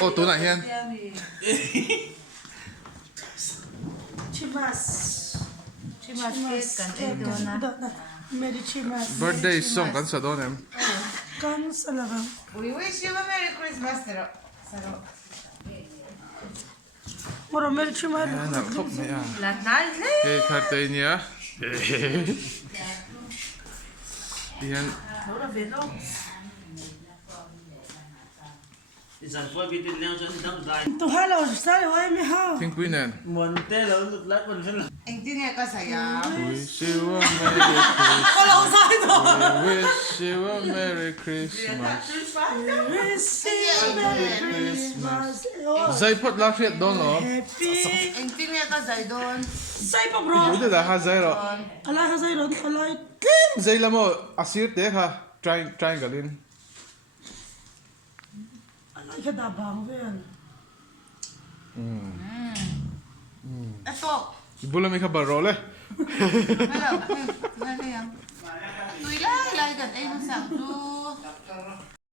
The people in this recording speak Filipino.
Oh, tuna yan. Chimas. Chimas cake kan Donna. Merry Chimas. Birthday song kan sa doon. Kan sa larang. We wish you a Merry Christmas, Saro. Moro Merry Chimas. Ayan, nakop na yan. Lahat na Okay, karte niya. Yan. Laura Velo. Isang po, bitin lang sa isang dahil. Tu halo, sale wai mi ha. Think we nan. Monte, lahat man sila. Hindi nga kasaya. Wish you a Merry Christmas. Wala ko sa ito. We wish you a Merry Christmas. Merry Christmas. Zay pot lakshit doon, no? Happy. Hindi nga kasaya doon. Say pa bro. Hindi na, ha, Zay, ro. Ala ka say ron, ala. Zay lang mo, asir te, ha? Triangle in. Ala ka dabang vel. Ito. Ibulam may kabarole. Hello. Ano yan? Tuilay, lagay ka. Ay, nasang.